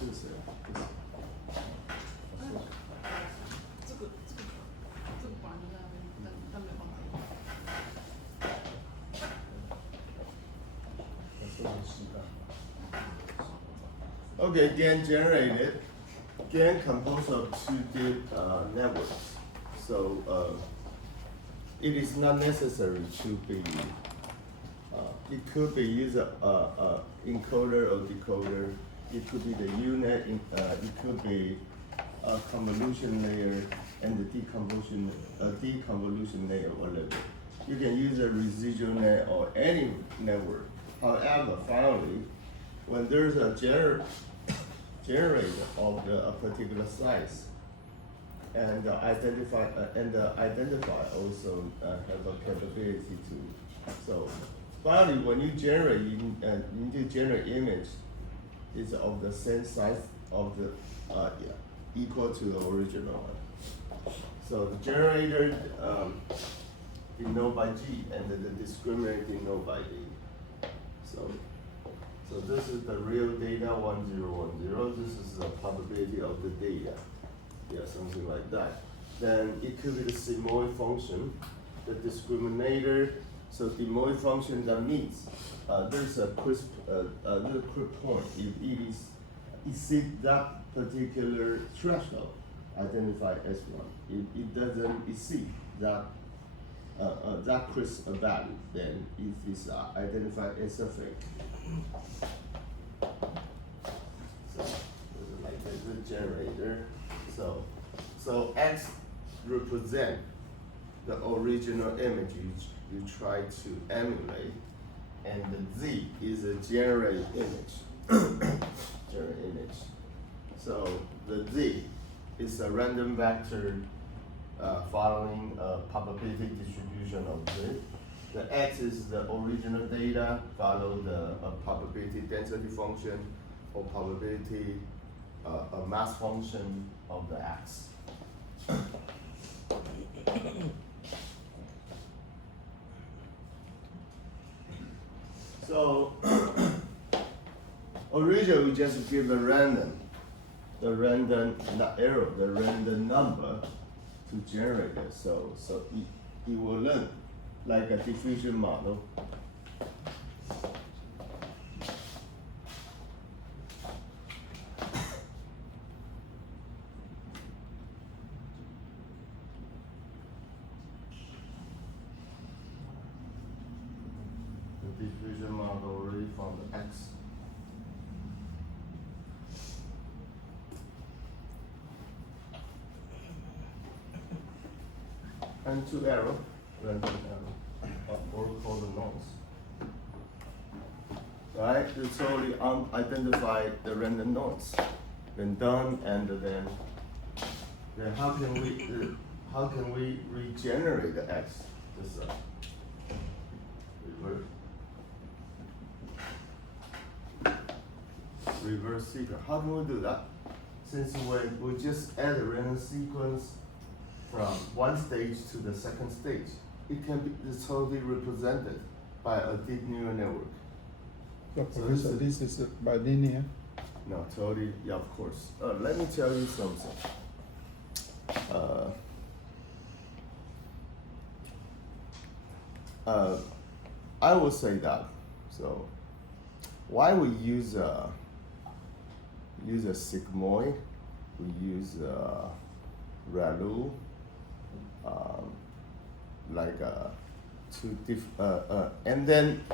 这是谁啊？这是这个本来就在那边，但没有办法用。Okay, GAN generated. GAN composed of two deep networks. So it is not necessary to be, it could be either encoder or decoder. It could be the UNet, it could be a convolution layer and the deconvolution layer, whatever. You can use a residual net or any network. However, finally, when there's a generator of a particular size, and identify also have a capability to. So finally, when you generate, you need to generate image is of the same size of the equal to the original one. So the generator denoted by G, and the discriminator denoted by D. So this is the real data 1010. This is the probability of the data. Yeah, something like that. Then it could be the sigmoid function, the discriminator. So sigmoid function that means there's a crisp point. If it is exceed that particular threshold, identified as one. If it doesn't exceed that crisp value, then it is identified as a fake. So this is like the generator. So X represent the original image you try to emulate, and the Z is a generated image. Generated image. So the Z is a random vector following a probability distribution of Z. The X is the original data, follow the probability density function or probability a mass function of the X. So originally we just give the random not error, the random number to generate it. So it will learn like a diffusion model. The diffusion model already from the X. And two arrow, random arrow, or call the nodes. Right, you totally identify the random nodes. Then done, and then how can we regenerate the X? This reverse sequence. How can we do that? Since when we just add a random sequence from one stage to the second stage, it can be totally represented by a deep neural network. So this is bilinear? No, totally, yeah, of course. Let me tell you something. I will say that. So why we use a sigmoid, we use ReLU, and then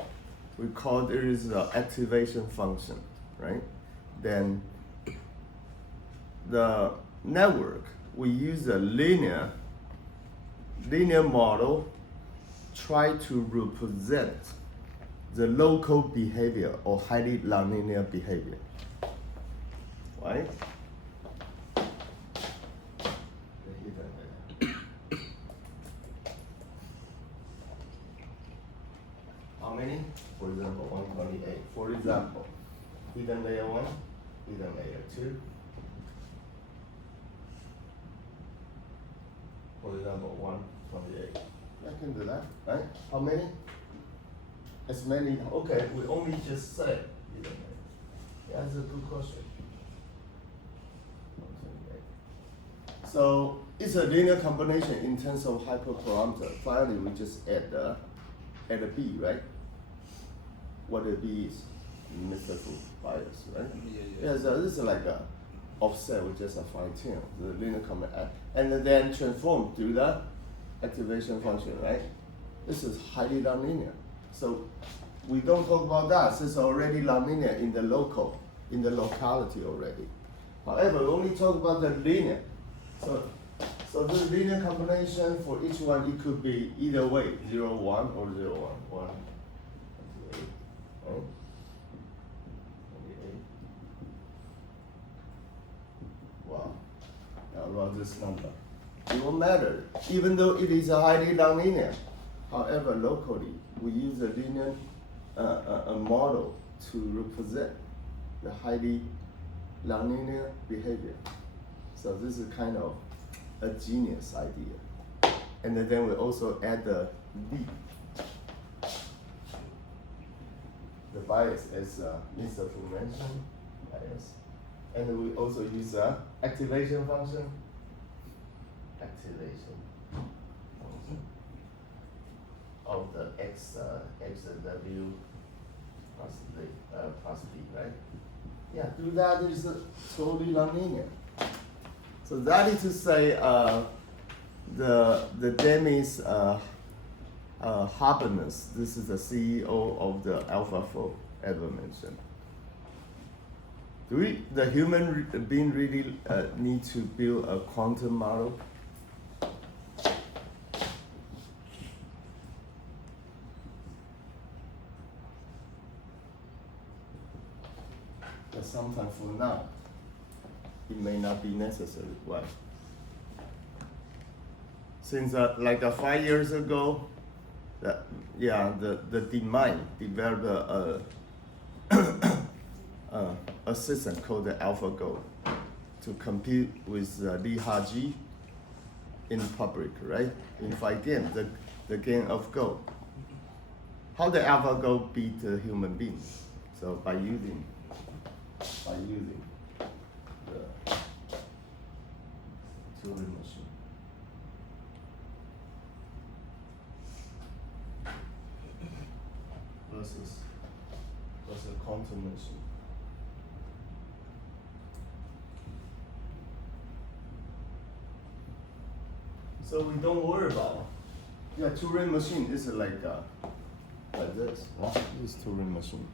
we call there is an activation function, right? Then the network, we use a linear model, try to represent the local behavior or highly nonlinear behavior, right? How many? For example, 128. For example, hidden layer 1, hidden layer 2. For example, 128. I can do that, right? How many? As many. Okay, we only just say hidden layer. Yeah, that's a good question. So it's a linear combination in terms of hyperparameter. Finally, we just add a b, right? What a b is, mystical bias, right? Yeah, so this is like a offset with just a fine tune, the linear combination, and then transform through the activation function, right? This is highly nonlinear. So we don't talk about that. This is already nonlinear in the locality already. However, we only talk about the linear. So this linear combination for each one, it could be either way, 0, 1 or 0, 1, 1, 2, 8, right? 28. Wow. Now about this number. It won't matter, even though it is a highly nonlinear. However, locally, we use a linear model to represent the highly nonlinear behavior. So this is kind of a genius idea. And then we also add the B. The bias is misinformation bias. And then we also use a activation function. Activation function of the x w plus b, right? Yeah, do that is totally nonlinear. So that is to say, the Demis Habermas, this is the CEO of the AlphaFold, ever mentioned. Do the human being really need to build a quantum model? But sometime from now, it may not be necessary. Why? Since like 5 years ago, the DeepMind developed a system called the AlphaGo to compete with Li Haji in public, right? In 5 games, the game of Go. How the AlphaGo beat the human being? So by using the Turing machine. Versus quantum machine. So we don't worry about. Yeah, Turing machine is like this. Right? This Turing machine,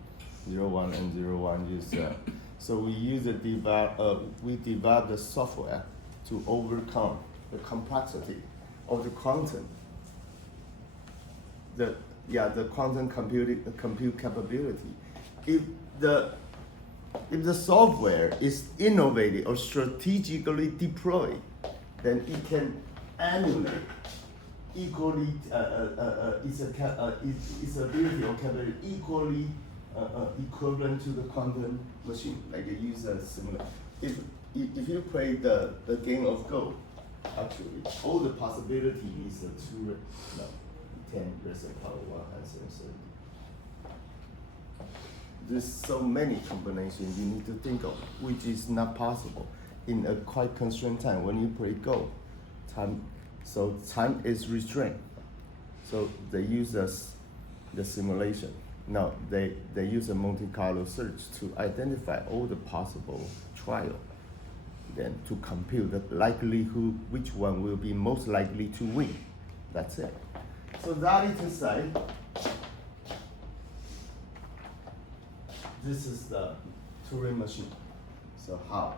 0, 1 and 0, 1 use. So we use we develop the software to overcome the complexity of the quantum. The quantum compute capability. If the software is innovative or strategically deployed, then it can emulate equally its ability or capability equally equivalent to the quantum machine, like a user similar. If you play the game of Go, actually all the possibility is 10 raised to the power 130. There's so many combinations you need to think of, which is not possible in a quite constrained time. When you play Go, time is restrained. So they use the simulation. Now they use a Monte Carlo search to identify all the possible trial, then to compute the likelihood which one will be most likely to win. That's it. So that is to say, this is the Turing machine. So how?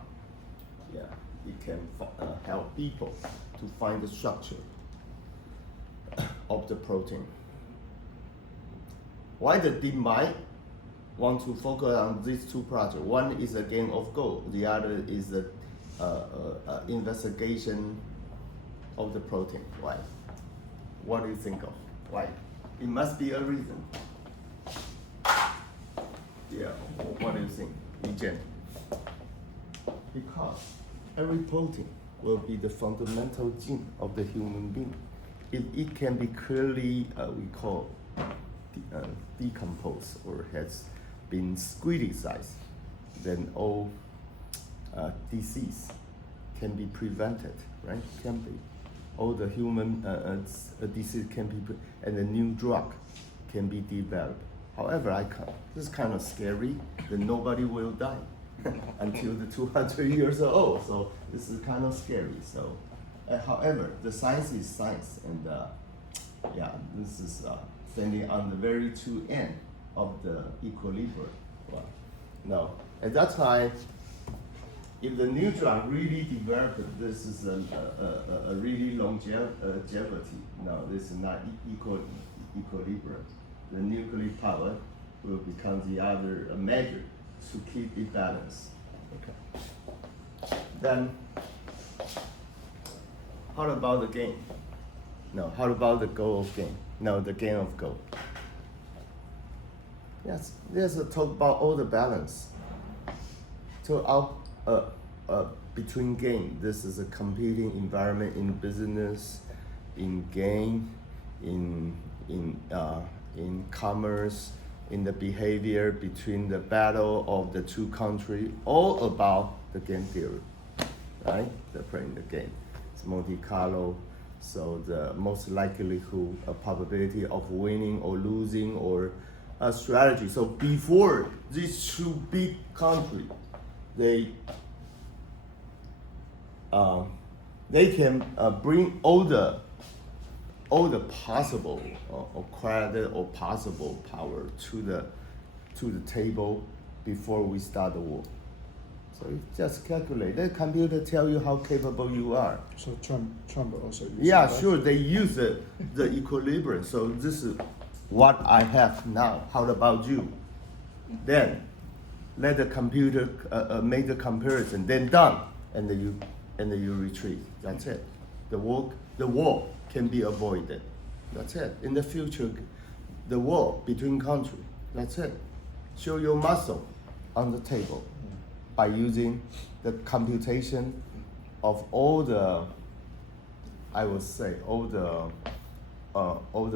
Yeah, it can help people to find the structure of the protein. Why the DeepMind want to focus on these two projects? One is a game of Go. The other is the investigation of the protein. Why? What do you think of? Why? It must be a reason. Yeah, what do you think, Eugene? Because every protein will be the fundamental gene of the human being. If it can be clearly, we call decomposed or has been squeezed, then all disease can be prevented, right? Can be. All the human disease can be, and a new drug can be developed. However, this is kind of scary that nobody will die until the 200 years old. So this is kind of scary. So, however, the science is science, and yeah, this is standing on the very two end of the equilibrium. Well, no, at that time, if the new drug really developed, this is a really longevity. No, this is not equilibrium. The nuclear power will become the other measure to keep it balanced. Okay. Then, how about the game? No, how about the goal of game? No, the game of goal. Yes, there's a talk about all the balance. Between game, this is a competing environment in business, in game, in commerce, in the behavior between the battle of the two countries, all about the game theory, right? They're playing the game. It's Monte Carlo, so the most likelihood, a probability of winning or losing, or a strategy. So before these two big countries, they can bring all the possible or credit or possible power to the table before we start the war. So you just calculate. The computer tell you how capable you are. So Trump also uses Yeah, that? sure. They use the equilibrium. So this is what I have now. How about you? Then let the computer make the comparison. Then done, and then you retreat. That's it. The war can be avoided. That's it. In the future, the war between countries. That's it. Show your muscle on the table by using the computation of all the, I would say, all the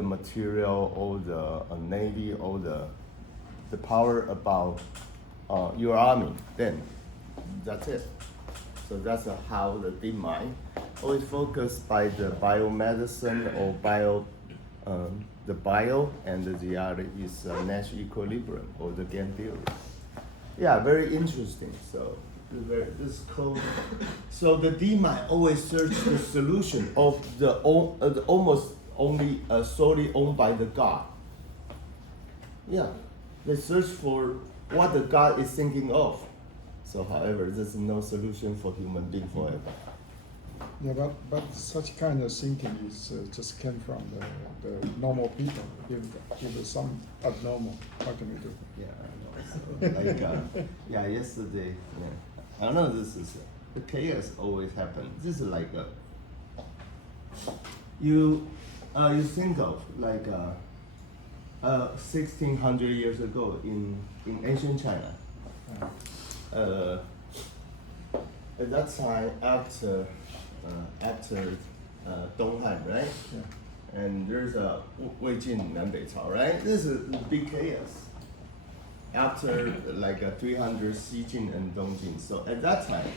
material, all the navy, all the power about your army. Then that's it. So that's how the deep mind always focused by the biomedicine or the bio, and the other is Nash equilibrium or the game theory. Yeah, very interesting. So this is called. So the deep mind always search the solution of the almost only solely owned by the God. Yeah, they search for what the God is thinking of. So, however, there's no solution for human being forever. Yeah, but such kind of thinking is just came from the normal people. If some abnormal, how can we do? Yeah, I know. So, yeah, yesterday, yeah. I know this is the chaos always happens. This is like you think of like 1600 years ago in ancient China. At that time, after Donghan, right? Yeah. And there's a Weijin Nanbei Cao, right? This is big chaos. After like 300 Xijin and Dongjin. So at that time,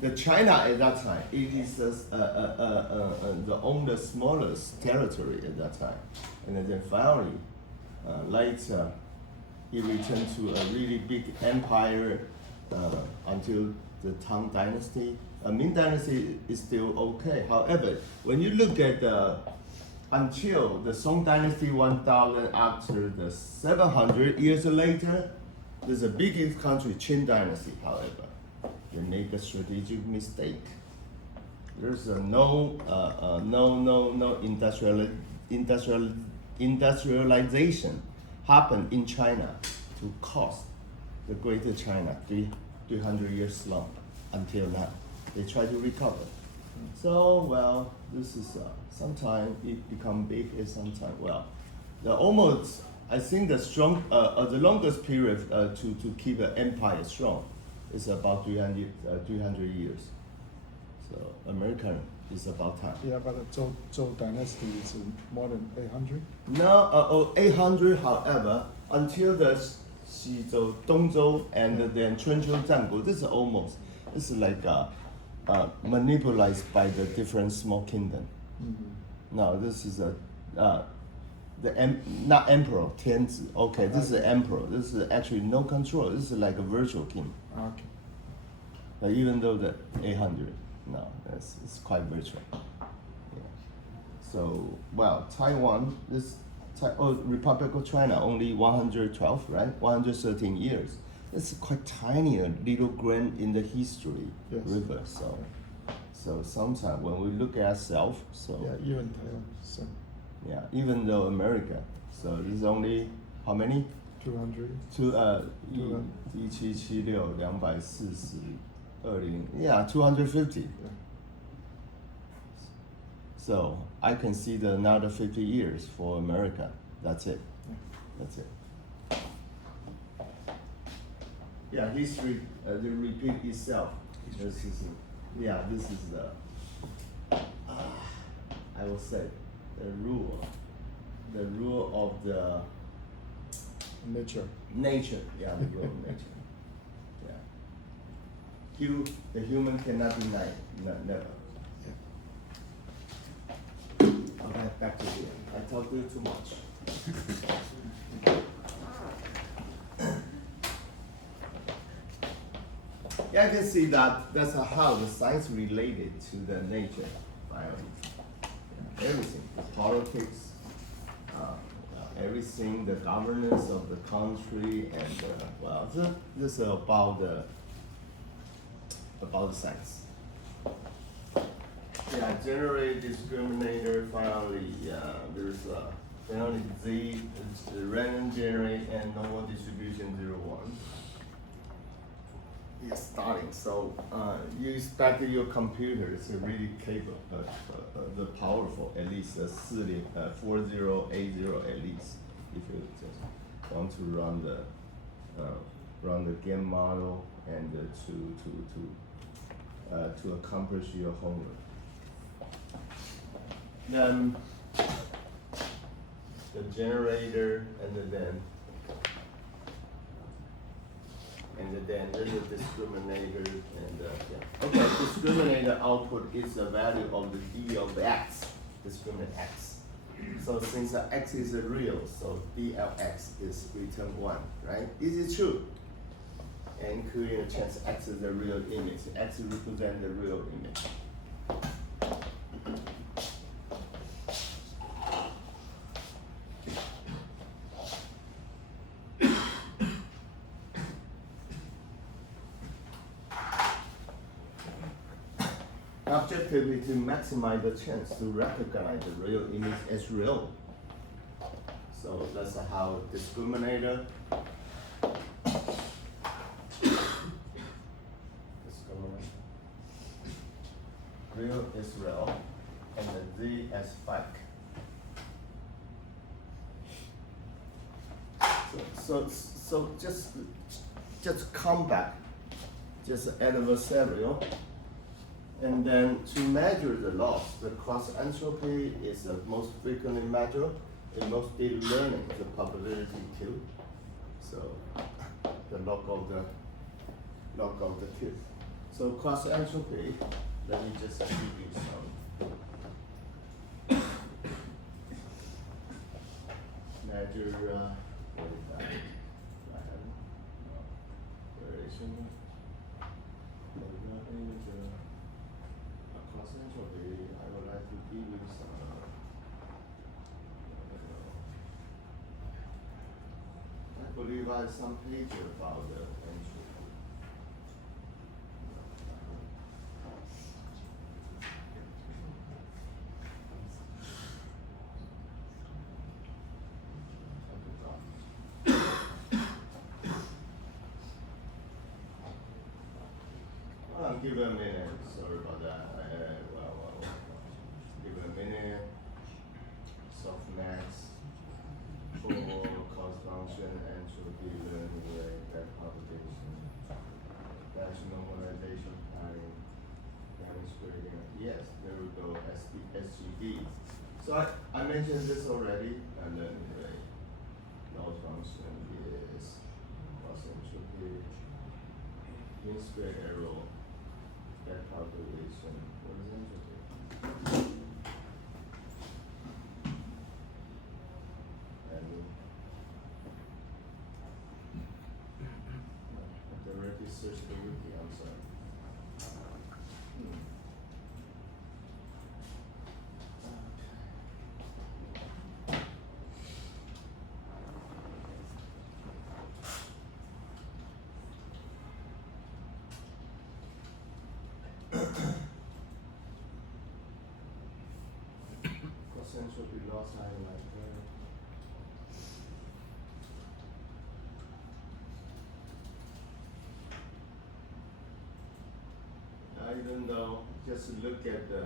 the China at that time, it is the only smallest territory at that time. And then finally, later, it returned to a really big empire until the Tang Dynasty. Ming Dynasty is still okay. However, when you look at until the Song Dynasty 1000, after the 700 years later, there's a biggest country, Qin Dynasty. However, they make a strategic mistake. There's no industrialization happened in China to cause the Greater China 300 years long until now. They try to recover. So, well, this is sometimes it become big and sometimes, well, I think the longest period to keep an empire strong is about 300 years. So American is about time. Yeah, but the Zhou dynasty is more than 800. No, 800, however, until the Xizhou, Dongzhou, and then Chunqiu, Zhanggu, this is like manipulated by the different small kingdom. Mm-hmm. No, this is not emperor, Tianzi. Okay, this is emperor. This is actually no control. This is like a virtual king. Okay. Even though the 800, no, it's quite virtual. Yeah. So, well, Taiwan, Republic of China, only 112, right? 113 years. It's quite tiny, a little grain in the history river. So sometimes when we look at ourselves, Yeah, even Taiwan. So yeah, even though America, so this is only how many? 200. 250. Yeah. So I consider another 50 years for America. That's it. Yeah. That's it. Yeah, history they repeat itself. This is the I will say the rule of the Nature. nature. Yeah, the rule of nature. Yeah. The human cannot deny, never. Okay, back to you. I talk to you too much. Yeah, I can see that's how the science related to the nature, biology. Yeah, everything, the politics, everything, the governance of the country, and this is about the science. Yeah, generate discriminator. Finally, there's finally Z, it's the random generate and normal distribution 0, 1. Yeah, starting. So you expect your computer is really capable, the powerful, at least 4080 at least, if you just want to run the game model and to accomplish your homework. Then the generator and then there's a discriminator and Okay, discriminator output is the value of the d of x, discriminant x. So since x is real, so dlx is return 1, right? Is it true? And including a chance x is the real image. X represents the real image. Objectively to maximize the chance to recognize the real image as real. So that's how discriminator. Real is real, and the Z as fake. So just come back, just adversarial. And then to measure the loss, the cross entropy is the most frequently measured in most deep learning, the probability Q. So the log of the Q. So cross entropy, let me just give you some. Measure variation. Cross entropy, I would like to give you some. I believe I have some page about the entropy. Give it a minute. Sorry about that. Give it a minute. Softmax for cost function, entropy, learning rate, backpropagation, dash normalization planning, demonstrating. Yes, there we go. SGD. So I mentioned this already. And learning rate, loss function is cost entropy, mean square error. calculation. What is entropy? And I directly search the wiki, I'm sorry. Cross entropy loss highlight. Even though, just look at the,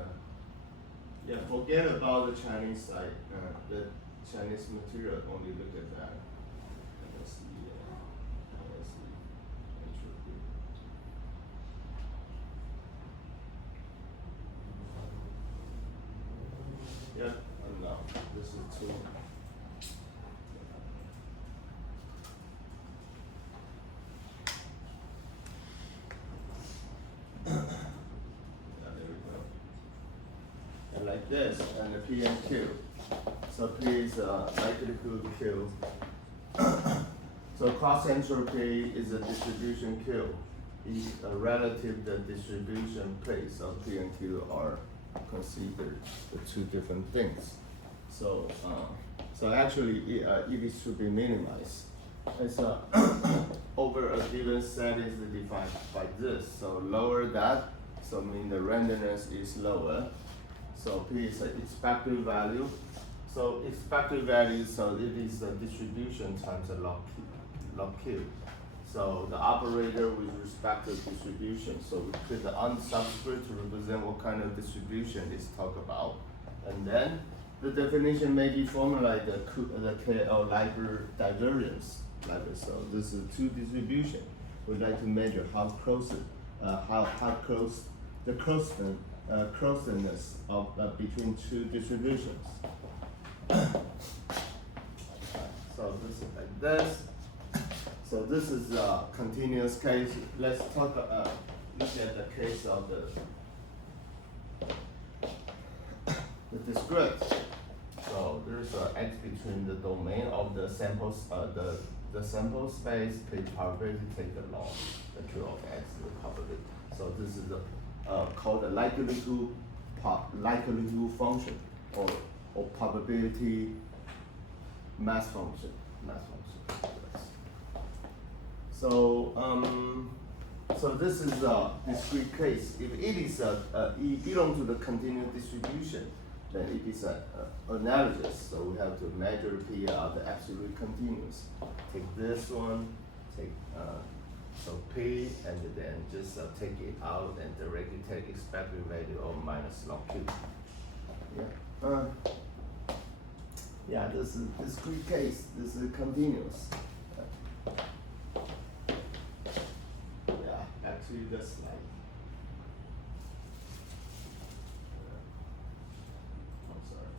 yeah, forget about the Chinese side, the Chinese material, only look at that. That's the entropy. Yeah, no, this is too. And like this, and the P and Q. So P is likelihood Q. So cross entropy is a distribution Q. Is a relative the distribution P. So P and Q are considered the two different things. So so actually it should be minimized. It's over a given set is defined by this. So lower that, so mean the randomness is lower. So P is an expected value. So expected value, so it is the distribution times the log Q. So the operator with respect to distribution. So we put the on subscript to represent what kind of distribution is talked about. And then the definition may be formulated the KL library divergence. So this is two distribution. We'd like to measure how close the closeness of between two distributions. So this is like this. So this is a continuous case. Let's talk. Look at the case of the discrete. So there's an x between the domain of the samples. The sample space, probability take the log, the Q of x, the probability. So this is called the likelihood function or probability mass function. Yes. So so this is a discrete case. If it is it belongs to the continuous distribution, then it is analogous. So we have to measure P of the absolute continuous. Take this one, take so P, and then just take it out and directly take expected value of minus log Q. Yeah. Yeah, this is discrete case. This is continuous. Yeah, back to the slide. I'm sorry.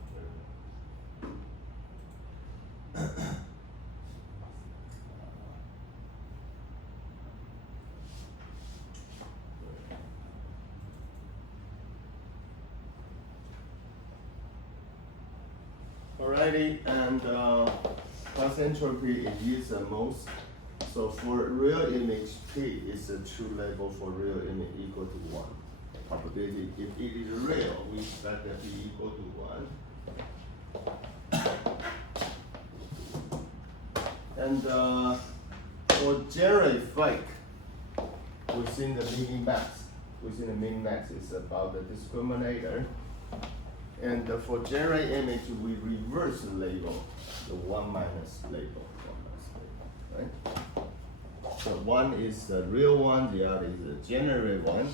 Alrighty, and cross entropy is used the most. So for real image, P is a true label for real image equal to 1. Probability, if it is real, we expect that P equal to 1. And for generate fake within the minimax is about the discriminator. And for generate image, we reverse the label, the 1 minus label, right? So one is the real one, the other is the generate one.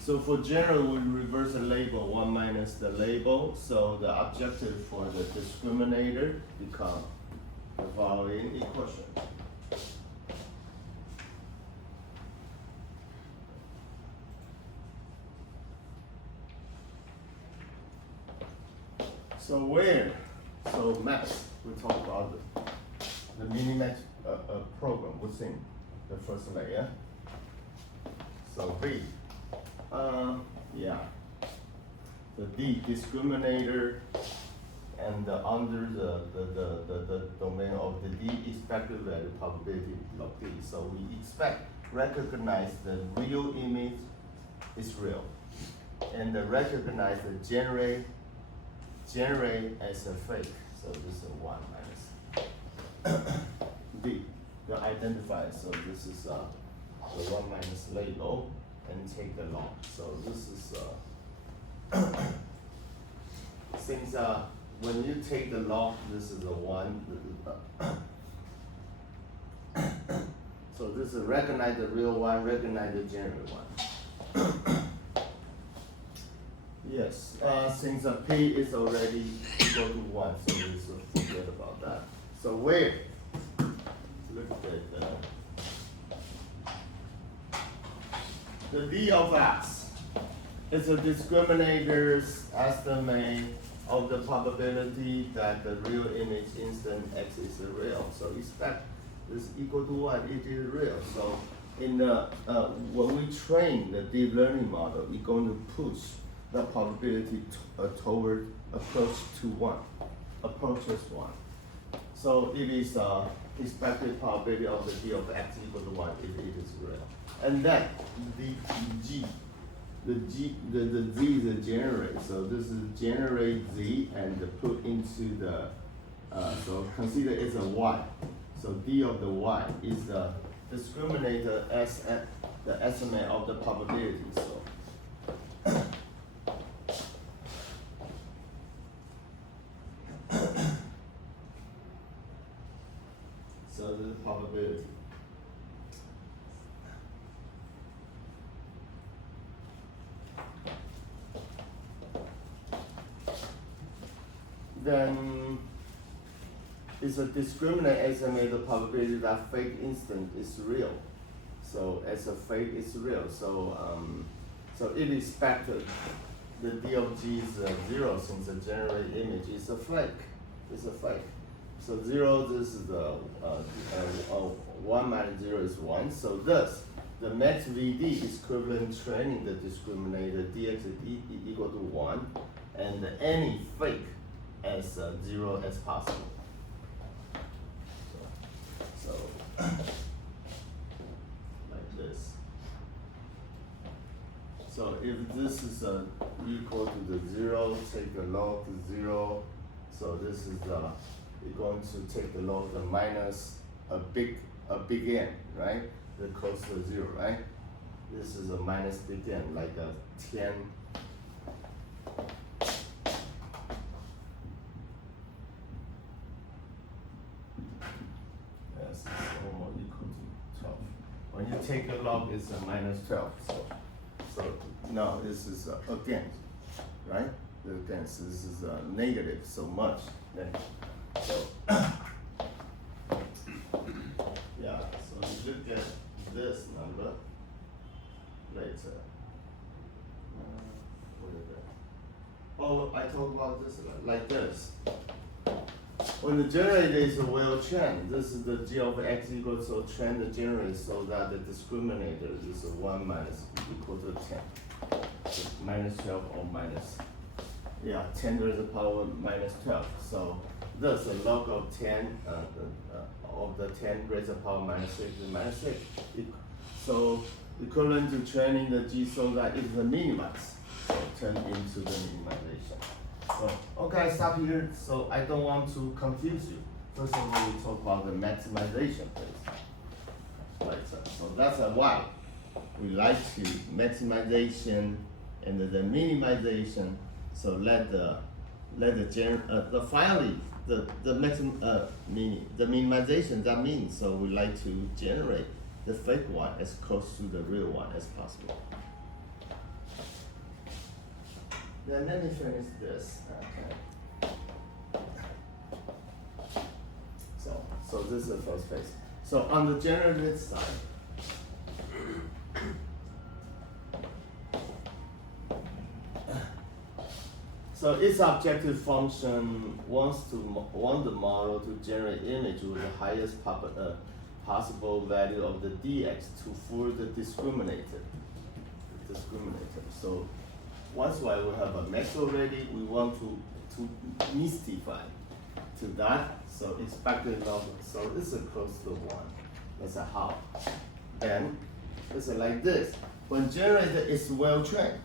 So for general, we reverse the label, 1 minus the label. So the objective for the discriminator become the following equation. So max, we talk about the minimax program within the first layer. So V. Yeah. The D discriminator and under the domain of the D expected value probability log D. So we recognize the real image is real. And recognize the generate as a fake. So this is 1 minus D. The identifier. So this is the 1 minus label and take the log. So this is since when you take the log, this is a 1. So this is recognize the real one, recognize the generate one. Yes, since P is already equal to 1, so we forget about that. So where? Look at the D of X. It's a discriminator's estimate of the probability that the real image instant X is real. So expect this equal to 1, it is real. So in the when we train the deep learning model, we're going to push the probability toward approach to 1, approaches 1. So it is expected probability of the D of X equal to 1 if it is real. And then the Z is a generate. So this is generate Z and put into the, so consider it's a Y. So D of the Y is the discriminator as the estimate of the probability. So so the probability. Then it's a discriminant estimate the probability that fake instant is real. So as a fake is real. So so it is expected the D of G is 0 since the generated image is a fake. It's a fake. So 0, this is the 1 minus 0 is 1. So thus the max VD is equivalent training the discriminator dx equal to 1 and any fake as 0 as possible. So like this. So if this is equal to the 0, take the log to 0. So this is you're going to take the log the minus a big N, right? The close to 0, right? This is a minus big N, like a 10. Yes, it's almost equal to 12. When you take the log, it's a minus 12. So now this is against, right? The against, this is negative so much. Then, so yeah, so you look at this number later. What is that? Oh, I talked about this like this. When the generator is well trained, this is the G of X equals to train the generator so that the discriminator is 1 minus equal to 10. So minus 12 or minus, 10 raised to the power minus 12. So thus the log of 10, of the 10 raised to the power minus 6 is minus 6. So equivalent to training the G so that it's a minimize. So turn into the minimization. So, okay, stop here. So I don't want to confuse you. First of all, we talk about the maximization phase. Right, so that's a why. We like to maximization and the minimization. So let the finally the maximum the minimization that means so we like to generate the fake one as close to the real one as possible. Then let me finish this. Okay. So this is the first phase. So on the generated side, so its objective function wants the model to generate image with the highest possible value of the dx to fool the discriminator. discriminator. So once we have a max already, we want to mystify to that. So expected number. So this is close to 1. That's a how. Then it's like this. When generator is well trained,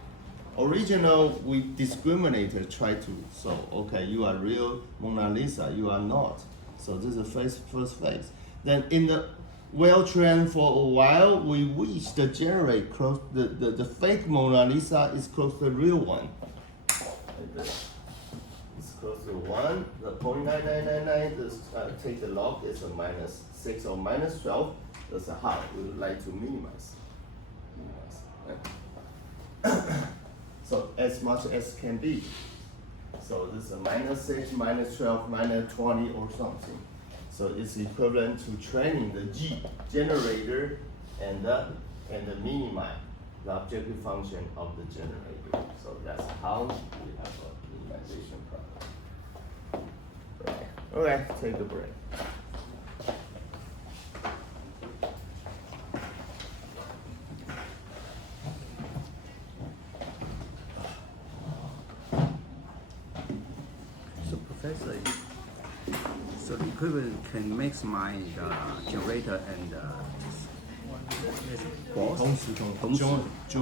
original we discriminator try to solve. Okay, you are real Mona Lisa, you are not. So this is first phase. Then in the well trained for a while, we wish to generate close the fake Mona Lisa is close to the real one. Like this. It's close to 1. The 0.9999, this take the log is a -6 or -12. That's how we would like to minimize. Right? So as much as can be. So this is a -6, -12, -20 or something. So it's equivalent to training the G generator and the minimize the objective function of the generator. So that's how we have a minimization problem. Right. Okay, take a break. So Professor, so the equivalent can maximize the generator and false. 同时